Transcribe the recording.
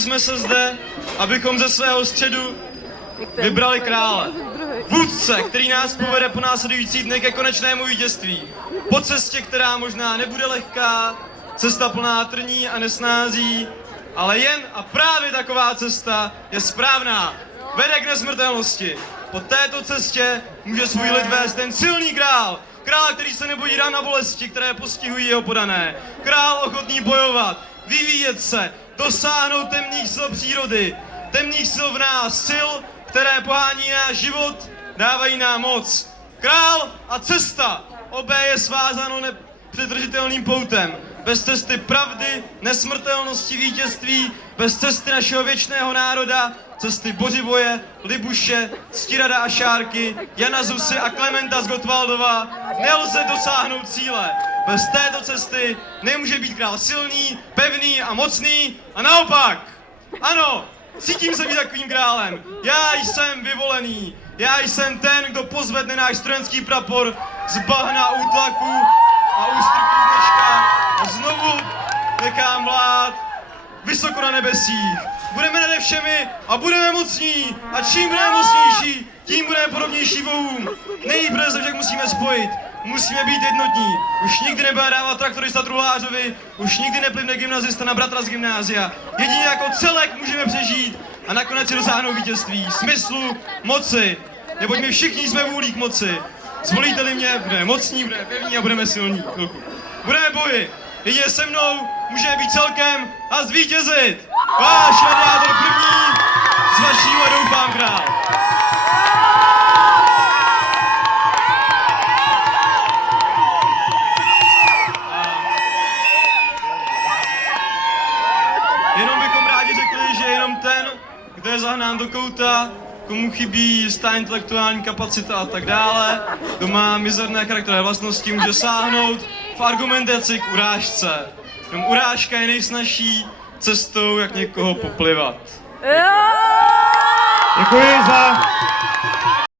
Sešli jsme se zde, abychom ze svého středu vybrali krále. Vůdce, který nás povede po následující dny ke konečnému vítězství. Po cestě, která možná nebude lehká, cesta plná trní a nesnází, ale jen a právě taková cesta je správná. Vede k nesmrtelnosti. Po této cestě může svůj lid vést ten silný král. Král, který se nebojí ran a bolesti, které postihují jeho podané. Král ochotný bojovat, vyvíjet se, dosáhnout temných sil přírody. Temných sil v nás, sil, které pohání náš život, dávají nám moc. Král a cesta, obé je svázáno nepřetržitelným poutem. Bez cesty pravdy, nesmrtelnosti, vítězství, bez cesty našeho věčného národa, cesty Bořivoje, Libuše, Ctirada a Šárky, Jana Zusy a Klementa z Gottwaldova nelze dosáhnout cíle. Bez této cesty nemůže být král silný, pevný a mocný a naopak. Ano, cítím se být takovým králem. Já jsem vyvolený. Já jsem ten, kdo pozvedne náš studentský prapor z bahna útlaku a ústrku dneška a znovu nechám vlád vysoko na nebesích. Budeme nade všemi a budeme mocní. A čím budeme mocnější, tím budeme podobnější bohům. Nejprve se však musíme spojit. Musíme být jednotní. Už nikdy nebude dávat traktorista truhlářovi, už nikdy neplivne gymnazista na bratra z gymnázia. Jedině jako celek můžeme přežít a nakonec si dosáhnout vítězství, smyslu, moci. Neboť my všichni jsme vůlí k moci. Zvolíte-li mě, budeme mocní, budeme pevní a budeme silní. Budeme boji. Jedině se mnou můžeme být celkem a zvítězit. Váš radiátor první, s vaším a doufám král. Jenom bychom rádi řekli, že jenom ten, kdo je zahnán do kouta, komu chybí jistá intelektuální kapacita a tak dále, kdo má mizerné charakterové vlastnosti, může sáhnout v argumentaci k urážce. Jenom urážka je nejsnažší cestou, jak někoho poplivat. Děkuji za